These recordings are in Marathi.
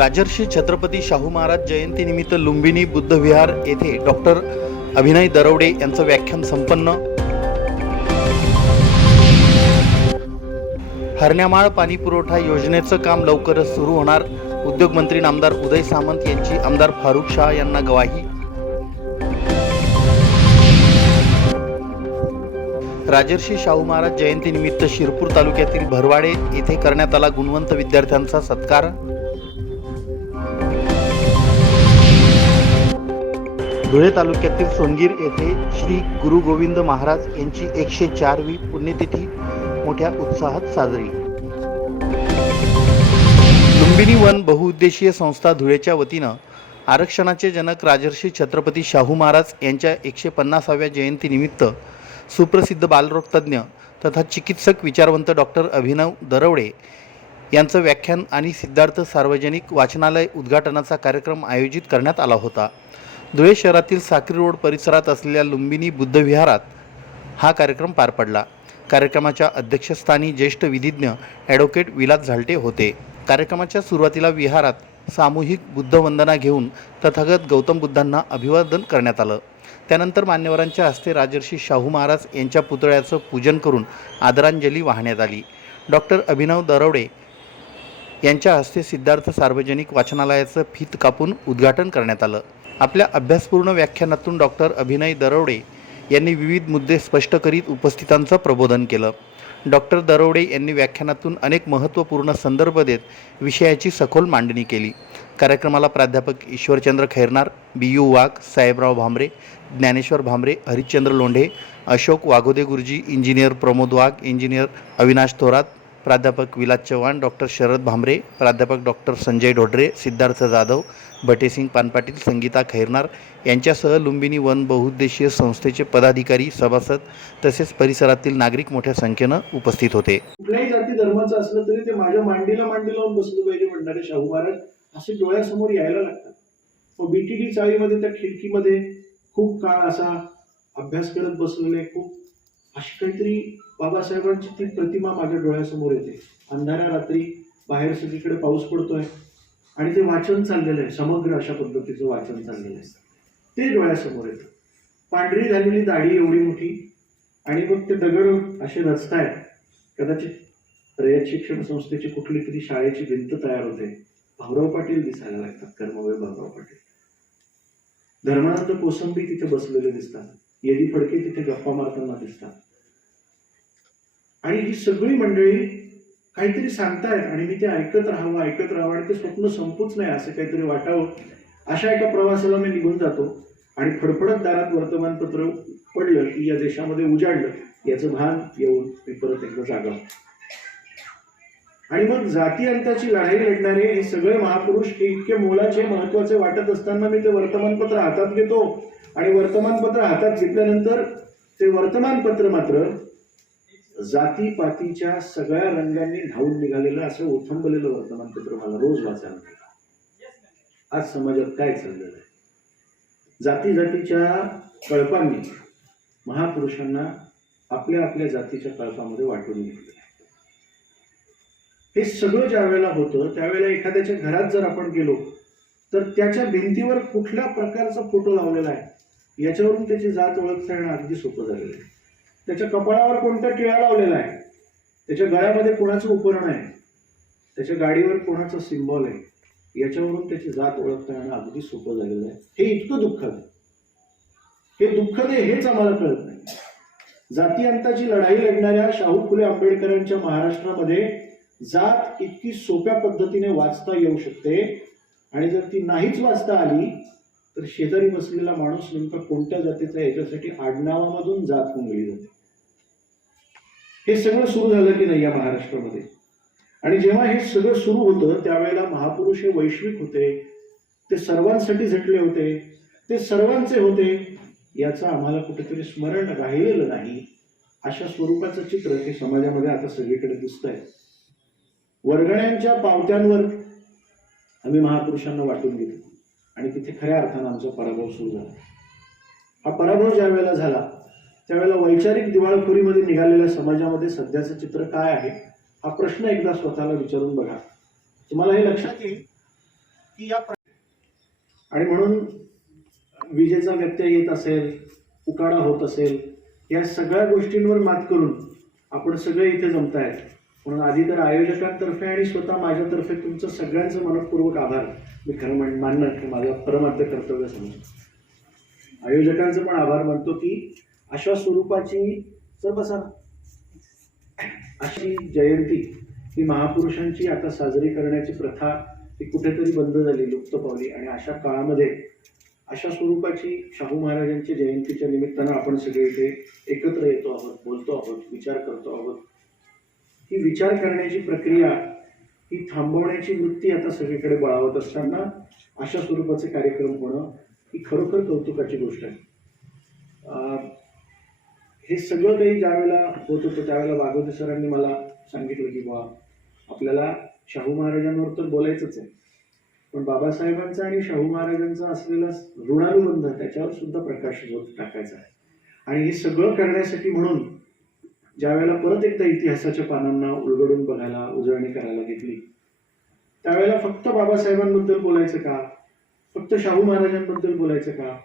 राजर्षी छत्रपती शाहू महाराज जयंतीनिमित्त लुंबिनी बुद्धविहार येथे डॉक्टर अभिनय दरवडे यांचं व्याख्यान संपन्न. हरण्यामाळ पाणी पुरवठा योजनेचं काम लवकरच सुरू होणार. उद्योगमंत्री नामदार उदय सामंत यांची आमदार फारुख शाह यांना गवाही. राजर्षी शाहू महाराज जयंतीनिमित्त शिरपूर तालुक्यातील भरवाडे येथे करण्यात आला गुणवंत विद्यार्थ्यांचा सत्कार. धुळे तालुक्यातील सोनगीर येथे श्री गुरु गोविंद महाराज यांची एकशे चारवी पुण्यतिथी मोठ्या उत्साहात साजरी. लुंबिनी वन बहुउद्देशीय संस्था धुळेच्या वतीनं आरक्षणाचे जनक राजर्षी छत्रपती शाहू महाराज यांच्या एकशे पन्नासाव्या जयंतीनिमित्त सुप्रसिद्ध बालरोगतज्ञ तथा चिकित्सक विचारवंत डॉक्टर अभिनव दरवडे यांचं व्याख्यान आणि सिद्धार्थ सार्वजनिक वाचनालय उद्घाटनाचा कार्यक्रम आयोजित करण्यात आला होता. धुळे शहरातील साक्री रोड परिसरात असलेल्या लुंबिनी बुद्धविहारात हा कार्यक्रम पार पडला. कार्यक्रमाच्या अध्यक्षस्थानी ज्येष्ठ विधिज्ञ ॲडव्होकेट विलास झालटे होते. कार्यक्रमाच्या सुरुवातीला विहारात सामूहिक बुद्धवंदना घेऊन तथागत गौतम बुद्धांना अभिवादन करण्यात आलं. त्यानंतर मान्यवरांच्या हस्ते राजर्षी शाहू महाराज यांच्या पुतळ्याचं पूजन करून आदरांजली वाहण्यात आली. डॉक्टर अभिनव दरवडे यांच्या हस्ते सिद्धार्थ सार्वजनिक वाचनालयाचं फीत कापून उद्घाटन करण्यात आलं. आपल्या अभ्यासपूर्ण व्याख्यानातून डॉक्टर अभिनय दरवडे यांनी विविध मुद्दे स्पष्ट करीत उपस्थितांचं प्रबोधन केलं. डॉक्टर दरवडे यांनी व्याख्यानातून अनेक महत्त्वपूर्ण संदर्भ देत विषयाची सखोल मांडणी केली. कार्यक्रमाला प्राध्यापक ईश्वरचंद्र खैरनार बी यू वाघ साहेबराव भांबरे ज्ञानेश्वर भांबरे हरिश्चंद्र लोंढे अशोक वाघोदे गुरुजी इंजिनियर प्रमोद वाघ इंजिनियर अविनाश थोरात प्राध्यापक विलास चव्हाण डॉक्टर शरद भांबरे प्राध्यापक डॉक्टर संजय ढोडरे सिद्धार्थ जाधव भटेसिंग पानपाटील संगीता खैरनार यांच्यासह लुंबिनी वन बहुउद्देशीय संस्थेचे पदाधिकारी सभासद तसेच परिसरातील नागरिक मोठ्या संख्येनं उपस्थित होते. कुठल्याही जाती धर्माचं असलं तरी ते माझ्या मांडीला मांडी लावून बसलं पाहिजे म्हणणारे शाहू महाराज. असे डोळ्यासमोर यायला लागतात. मग बीटीडी चाळीमध्ये त्या खिडकीमध्ये खूप काळ असा अभ्यास करत बसलेले खूप अशी काहीतरी बाबासाहेबांची ती प्रतिमा माझ्या डोळ्यासमोर येते. अंधाऱ्या रात्री बाहेर सगळीकडे पाऊस पडतोय आणि ते वाचन चाललेलं आहे समग्र अशा पद्धतीचं वाचन चाललेलं आहे. ते डोळ्यासमोर येतं. पांढरी झालेली दाढी एवढी मोठी आणि मग ते दगड असे रचतायत. कदाचित रयत शिक्षण संस्थेची कुठली तरी शाळेची भिंत तयार होते. भाऊराव पाटील दिसायला लागतात कर्मवीर भाऊराव पाटील. धर्मानंद कोसंबी तिथे बसलेले दिसतात. येदी फडके तिथे गप्पा मारताना दिसतात. आणि ही सगळी मंडळी काहीतरी सांगतायत आणि मी ते ऐकत राहावं ऐकत राहावं आणि ते स्वप्न संपूच नाही असं काहीतरी वाटावं. अशा एका प्रवासाला मी निघून जातो आणि फडफडत दारात वर्तमानपत्र पडलं की या देशामध्ये उजाडलं. याचं भान येऊन मी परत एकदा जागा आणि मग जाती अंताची लढाई लढणारे हे सगळे महापुरुष इतके मोलाचे महत्त्वाचे वाटत असताना मी ते वर्तमानपत्र हातात घेतो. आणि वर्तमानपत्र हातात घेतल्यानंतर ते वर्तमानपत्र मात्र जातीपातीच्या सगळ्या रंगांनी धावून निघालेलं असं उथंबलेलं वर्तमानपत्र मला रोज वाचायला मिळतं. आज समाजात काय चाललेलं आहे? जाती जातीच्या कळपांनी महापुरुषांना आपल्या आपल्या जातीच्या कळपामध्ये वाटून घेतलं हे सगळं ज्या वेळेला होतं त्यावेळेला एखाद्याच्या घरात जर आपण गेलो तर त्याच्या भिंतीवर कुठल्या प्रकारचा फोटो लावलेला आहे? याच्यावरून त्याची जात ओळखता येणं अगदी सोपं झालेलं आहे. त्याच्या कपाळावर कोणता टिळा लावलेला आहे? त्याच्या गळ्यामध्ये कोणाचं उपकरण आहे? त्याच्या गाडीवर कोणाचं सिम्बॉल आहे? याच्यावरून त्याची जात ओळखता येणं अगदी सोपं झालेलं आहे. हे इतकं दुःखद आहे. हे दुःखद आहे हेच आम्हाला कळत नाही. जाती अंताची लढाई लढणाऱ्या शाहू फुले आंबेडकरांच्या महाराष्ट्रामध्ये जात इतकी सोप्या पद्धतीने वाचता येऊ शकते. आणि जर ती नाहीच वाचता आली तर शेजारी बसलेला माणूस नेमका कोणत्या जातीचा याच्यासाठी आडनावामधून जात मुंगली जाते? हे सगळं सुरू झालं की नाही या महाराष्ट्रामध्ये? आणि जेव्हा हे सगळं सुरू होतं त्यावेळेला महापुरुष हे वैश्विक होते ते सर्वांसाठी झटले होते ते सर्वांचे होते याचं आम्हाला कुठेतरी स्मरण राहिलेलं नाही अशा स्वरूपाचं चित्र हे समाजामध्ये आता सगळीकडे दिसत आहे वर्गण्यांच्या पावत्यांवर आम्ही महापुरुषांना वाटून घेतो. आणि तिथे खऱ्या अर्थानं आमचा पराभव सुरू झाला. हा पराभव ज्या वेळेला झाला त्यावेळेला वैचारिक दिवाळखोरीमध्ये निघालेल्या समाजामध्ये सध्याचं चित्र काय आहे हा प्रश्न एकदा स्वतःला विचारून बघा. तुम्हाला हे लक्षात येईल की या आणि म्हणून विजेचा व्यत्यय येत असेल उकाडा होत असेल या सगळ्या गोष्टींवर मात करून आपण सगळे इथे जमतायत. म्हणून आधी तर आयोजकांतर्फे आणि स्वतः माझ्यातर्फे तुमचं सगळ्यांचं मनपूर्वक आभार. मी खरं म्हण मानणं माझं परमार्थ कर्तव्य समजतो आयोजकांचं पण आभार मानतो की अशा स्वरूपाची तर बसा. अशी जयंती ही महापुरुषांची आता साजरी करण्याची प्रथा ही कुठेतरी बंद झाली लुप्त पावली आणि अशा काळामध्ये अशा स्वरूपाची शाहू महाराजांच्या जयंतीच्या निमित्तानं आपण सगळे इथे एकत्र येतो आहोत बोलतो आहोत विचार करतो आहोत. ही विचार करण्याची प्रक्रिया ही थांबवण्याची वृत्ती आता सगळीकडे बळावत असताना अशा स्वरूपाचे कार्यक्रम होणं ही खरोखर कौतुकाची गोष्ट आहे. हे सगळं काही ज्यावेळेला होत होतं त्यावेळेला वाघोते सरांनी मला सांगितलं की बा आपल्याला शाहू महाराजांवर तर बोलायचंच आहे. पण बाबासाहेबांचा आणि शाहू महाराजांचा असलेला ऋणानुबंध त्याच्यावर सुद्धा प्रकाश होत टाकायचा आहे. आणि हे सगळं करण्यासाठी म्हणून ज्यावेळेला परत एकदा इतिहासाच्या पानांना उलगडून बघायला उजळणी करायला घेतली त्यावेळेला फक्त बाबासाहेबांबद्दल बोलायचं का? फक्त शाहू महाराजांबद्दल बोलायचं का?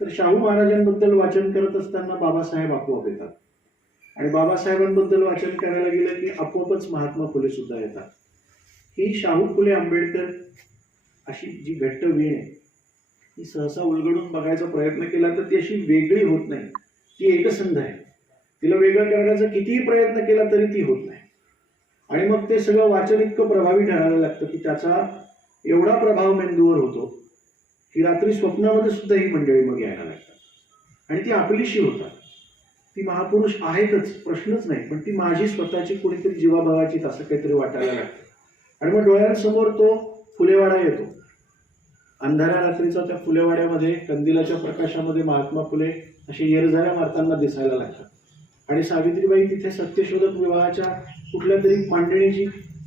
तर शाहू महाराजांबद्दल वाचन करत असताना बाबासाहेब आपोआप येतात. आणि बाबासाहेबांबद्दल वाचन करायला गेलं की आपोआपच महात्मा फुले सुद्धा येतात. ही शाहू फुले आंबेडकर अशी जी घट्ट वीण आहे ती सहसा उलगडून बघायचा प्रयत्न केला तर ती अशी वेगळी होत नाही. ती एकसंध आहे. तिला वेगळं करण्याचा कितीही प्रयत्न केला तरी ती होत नाही. आणि मग ते सगळं वाचन इतकं प्रभावी ठरायला लागतं की त्याचा एवढा प्रभाव मेंदूवर होतो की रात्री स्वप्नामध्ये सुद्धा ही मंडळी मग यायला लागतात. आणि ती आपलीशी होतात. ती महापुरुष आहेतच प्रश्नच नाही पण ती माझी स्वतःची कुणीतरी जीवाभावाची असं काहीतरी वाटायला लागतं. आणि मग डोळ्यांसमोर तो फुलेवाडा येतो. अंधाऱ्या रात्रीचा त्या फुलेवाड्यामध्ये कंदिलाच्या प्रकाशामध्ये महात्मा फुले असे येरझाऱ्या मारताना दिसायला लागतात. आणि सावित्रीबाई तिथे सत्यशोधक विवाहाच्या कुठल्या तरी मांडणीची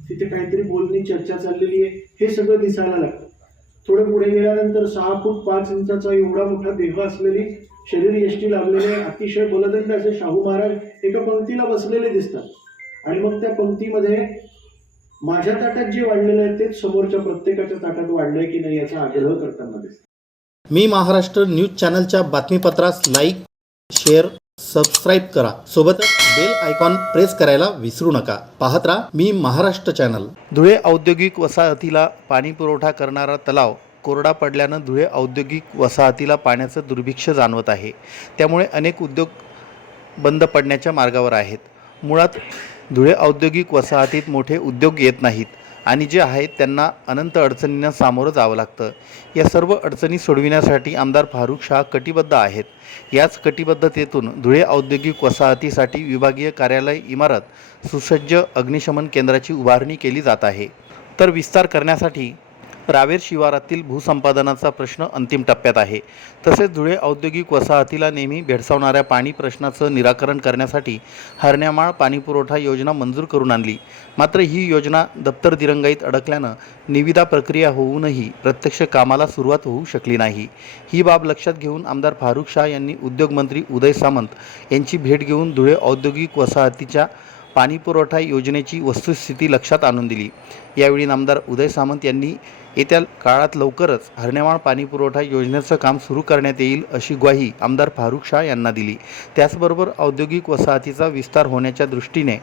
तिथे काहीतरी बोलणी चर्चा चाललेली आहे. हे सगळं दिसायला लागतं. थोडं पुढे गेल्यानंतर सहा फूट पाच इंचाचा एवढा मोठा देह असलेली शरीर यष्टी लागलेले अतिशय बलदंड असे शाहू महाराज एका पंक्तीला बसलेले दिसतात. आणि मग त्या पंक्तीमध्ये माझ्या ताटात जे वाढलेलं आहे तेच समोरच्या प्रत्येकाच्या ताटात वाढलंय की नाही याचा आग्रह करताना दिसतो. मी महाराष्ट्र न्यूज चॅनलच्या बातमीपत्रास लाईक शेअर सबस्क्राईब करा. सोबतच बेल आयकॉन प्रेस करायला विसरू नका. पाहत राहा मी महाराष्ट्र चॅनल धुळे औद्योगिक वसाहतीला पाणी पुरवठा करणारा तलाव कोरडा पडल्यानं धुळे औद्योगिक वसाहतीला पाण्याचं दुर्भिक्ष जाणवत आहे. त्यामुळे अनेक उद्योग बंद पडण्याच्या मार्गावर आहेत. मुळात धुळे औद्योगिक वसाहतीत मोठे उद्योग येत नाहीत. आणि जे आहेत त्यांना अनंत अडचणींना सामोरं जावं लागतं. या सर्व अडचणी सोडविण्यासाठी आमदार फारुख शाह कटिबद्ध आहेत. याच कटिबद्धतेतून धुळे औद्योगिक वसाहतीसाठी विभागीय कार्यालय इमारत सुसज्ज अग्निशमन केंद्राची उभारणी केली जात आहे. तर विस्तार करण्यासाठी रावेर शिवारातील भूसंपादनाचा प्रश्न अंतिम टप्प्यात आहे. तसेच धुळे औद्योगिक वसाहतीला नेहमी भेडसावणाऱ्या पाणी प्रश्नाचं निराकरण करण्यासाठी हरण्यामाळ पाणीपुरवठा योजना मंजूर करून आणली. मात्र ही योजना दप्तर दिरंगाईत अडकल्यानं निविदा प्रक्रिया होऊनही प्रत्यक्ष कामाला सुरुवात होऊ शकली नाही. ही बाब लक्षात घेऊन आमदार फारुख शाह यांनी उद्योगमंत्री उदय सामंत यांची भेट घेऊन धुळे औद्योगिक वसाहतीच्या पाणीपुरवठा योजनेची वस्तुस्थिती लक्षात आणून दिली. यावेळी नामदार उदय सामंत यांनी येत्या काळात लवकरच हरण्यामाळ पाणीपुरवठा योजनेचं काम सुरू करण्यात येईल अशी ग्वाही आमदार फारुख शाह यांना दिली. त्याचबरोबर औद्योगिक वसाहतीचा विस्तार होण्याच्या दृष्टीने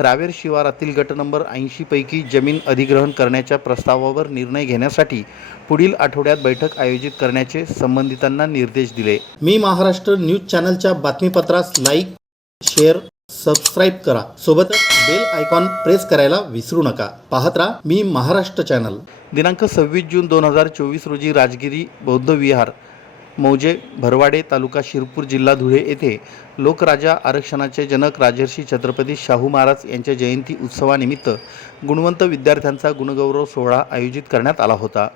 रावेर शिवारातील गट नंबर ऐंशीपैकी जमीन अधिग्रहण करण्याच्या प्रस्तावावर निर्णय घेण्यासाठी पुढील आठवड्यात बैठक आयोजित करण्याचे संबंधितांना निर्देश दिले. मी महाराष्ट्र न्यूज चॅनलच्या बातमीपत्रास लाईक शेअर सबस्क्राईब करा. सोबतच बेल आयकॉन प्रेस करायला विसरू नका. पाहत राहा मी महाराष्ट्र चॅनल दिनांक सव्वीस जून दोन हजार चोवीस रोजी राजगिरी बौद्ध विहार मौजे भरवाडे तालुका शिरपूर जिल्हा धुळे येथे लोकराजा आरक्षणाचे जनक राजर्षी छत्रपती शाहू महाराज यांच्या जयंती उत्सवानिमित्त गुणवंत विद्यार्थ्यांचा गुणगौरव सोहळा आयोजित करण्यात आला होता.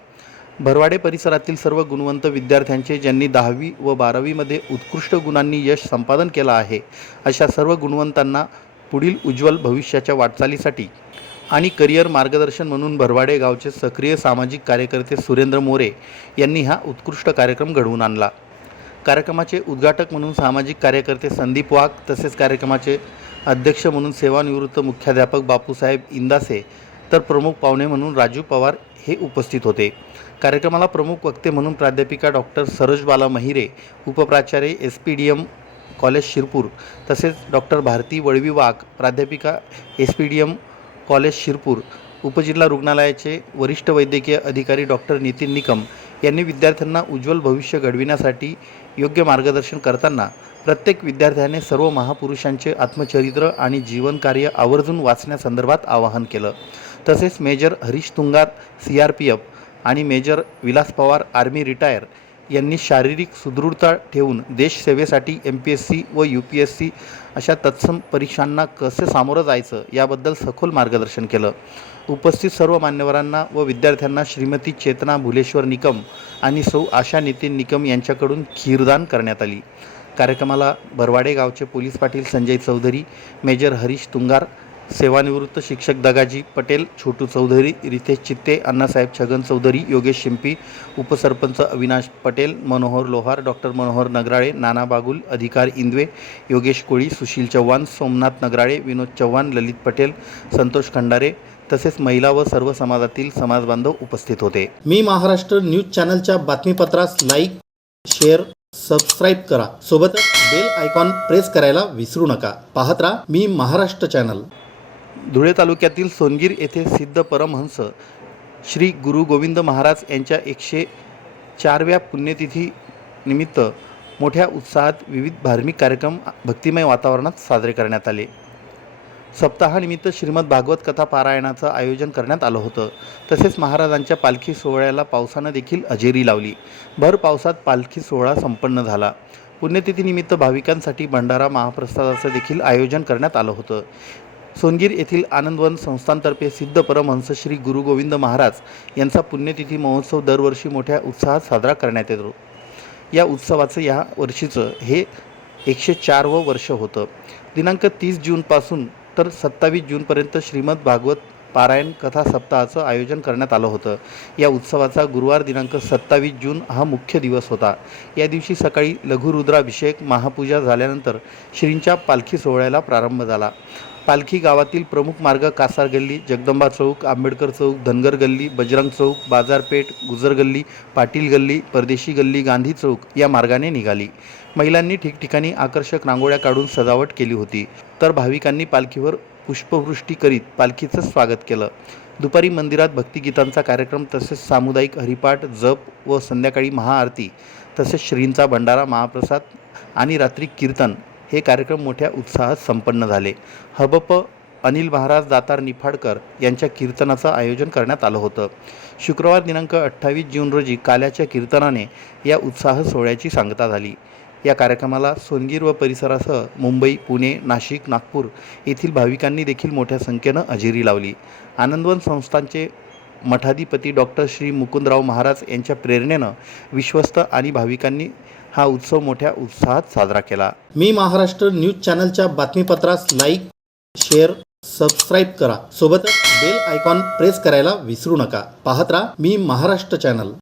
भरवाडे परिसरातील सर्व गुणवंत विद्यार्थ्यांचे ज्यांनी दहावी व बारावीमध्ये उत्कृष्ट गुणांनी यश संपादन केलं आहे अशा सर्व गुणवंतांना पुढील उज्ज्वल भविष्याच्या वाटचालीसाठी आणि करिअर मार्गदर्शन म्हणून भरवाडे गावचे सक्रिय सामाजिक कार्यकर्ते सुरेंद्र मोरे यांनी हा उत्कृष्ट कार्यक्रम घडवून आणला. कार्यक्रमाचे उद्घाटक म्हणून सामाजिक कार्यकर्ते संदीप वाघ तसेच कार्यक्रमाचे अध्यक्ष म्हणून सेवानिवृत्त मुख्याध्यापक बापूसाहेब इंदासे तर प्रमुख पाहुणे म्हणून राजू पवार हे उपस्थित होते. कार्यक्रमाला प्रमुख वक्ते म्हणून प्राध्यापिका doctor Sarojbala Mahire उपप्राचार्य S P D M college Shirpur तसेच डॉक्टर भारती वळवी वाघ प्राध्यापिका S P D M college Shirpur उपजिल्हा रुग्णालयाचे वरिष्ठ वैद्यकीय अधिकारी डॉक्टर नितीन निकम यांनी विद्यार्थ्यांना उज्ज्वल भविष्य घडविण्यासाठी योग्य मार्गदर्शन करताना प्रत्येक विद्यार्थ्याने सर्व महापुरुषांचे आत्मचरित्र आणि जीवनकार्य आवर्जून वाचण्यासंदर्भात आवाहन केलं. तसेच major Harish Tungar C R P F आणि major Vilas Pawar army retire यांनी शारीरिक सुदृढता ठेवून देशसेवेसाठी एम पी एस सी व यू पी एस सी अशा तत्सम परीक्षांना कसे सामोरं जायचं याबद्दल सखोल मार्गदर्शन केलं. उपस्थित सर्व मान्यवरांना व विद्यार्थ्यांना श्रीमती चेतना भुलेश्वर निकम आणि सौ आशा नितीन निकम यांच्याकडून खीरदान करण्यात आली. कार्यक्रमाला बरवाडे गावचे पोलीस पाटील संजय चौधरी मेजर हरीश तुंगार सेवानिवृत्त शिक्षक दगाजी पटेल छोटू चौधरी रितेश चित्ते अण्णासाहेब छगन चौधरी योगेश शिंपी उपसरपंच अविनाश पटेल मनोहर लोहार डॉक्टर मनोहर नगराळे नाना बागुल अधिकार इंदवे योगेश कोळी सुशील चव्हाण सोमनाथ नगराळे विनोद चव्हाण ललित पटेल संतोष खंडारे तसेच महिला व सर्व समाजातील समाजबांधव उपस्थित होते. मी महाराष्ट्र न्यूज चॅनलच्या बातमीपत्रास लाईक शेअर सबस्क्राईब करा. सोबतच बेल आयकॉन प्रेस करायला विसरू नका. पाहत राहा मी महाराष्ट्र चॅनल. धुळे तालुक्यातील सोनगीर येथे सिद्ध परमहंस श्री गुरु गोविंद महाराज यांच्या एकशे चारव्या पुण्यतिथी निमित्त मोठ्या उत्साहात विविध धार्मिक कार्यक्रम भक्तिमय वातावरणात साजरे करण्यात आले. सप्ताहानिमित्त श्रीमद भागवत कथा पारायणाचं आयोजन करण्यात आलं होतं. तसेच महाराजांच्या पालखी सोहळ्याला पावसानं देखील हजेरी लावली. भर पावसात पालखी सोहळा संपन्न झाला. पुण्यतिथीनिमित्त भाविकांसाठी भंडारा महाप्रसादाचं देखील आयोजन करण्यात आलं होतं. सोनगीर येथील आनंदवन संस्थांतर्फे सिद्ध परमहंस श्री गुरु गोविंद महाराज यांचा पुण्यतिथी महोत्सव दरवर्षी मोठ्या उत्साहात साजरा करण्यात येतो. या उत्सवाचं या वर्षीचं हे एकशे चारवं वर्ष होतं. दिनांक तीस जूनपासून तर सत्तावीस जूनपर्यंत श्रीमद भागवत पारायण कथा सप्ताहाचं आयोजन करण्यात आलं होतं. या उत्सवाचा गुरुवार दिनांक सत्तावीस जून हा मुख्य दिवस होता. या दिवशी सकाळी लघुरुद्राभिषेक महापूजा झाल्यानंतर श्रींच्या पालखी सोहळ्याला प्रारंभ झाला. पालखी गावातील प्रमुख मार्ग कासार गल्ली जगदंबा चौक आंबेडकर चौक धनगर गल्ली बजरंग चौक बाजारपेठ गुजर गल्ली पाटील गल्ली परदेशी गल्ली गांधी चौक या मार्गाने निघाली. महिलांनी ठिकठिकाणी आकर्षक रांगोळ्या काढून सजावट केली होती. तर भाविकांनी पालखीवर पुष्पवृष्टी करीत पालखीचं स्वागत केलं. दुपारी मंदिरात भक्तिगीतांचा कार्यक्रम तसेच सामुदायिक हरिपाठ जप व संध्याकाळी महाआरती तसेच श्रींचा भंडारा महाप्रसाद आणि रात्री कीर्तन हे कार्यक्रम मोठ्या उत्साहात संपन्न झाले. हबप अनिल महाराज दातार निफाडकर यांच्या कीर्तनाचं आयोजन करण्यात आलं होतं. शुक्रवार दिनांक अठ्ठावीस जून रोजी काल्याच्या कीर्तनाने या उत्साह सोहळ्याची सांगता झाली. या कार्यक्रमाला सोनगीर व परिसरासह मुंबई पुणे नाशिक नागपूर येथील भाविकांनी देखील मोठ्या संख्येनं हजेरी लावली. आनंदवन संस्थांचे मठाधिपती डॉक्टर श्री मुकुंदराव महाराज यांच्या प्रेरणेनं विश्वस्त आणि भाविकांनी हा उत्सव मोठ्या उत्साहात साजरा केला. मी महाराष्ट्र न्यूज चॅनलच्या बातमीपत्रास लाईक शेअर सबस्क्राईब करा. सोबतच बेल आयकॉन प्रेस करायला विसरू नका. पाहत राहा मी महाराष्ट्र चॅनल.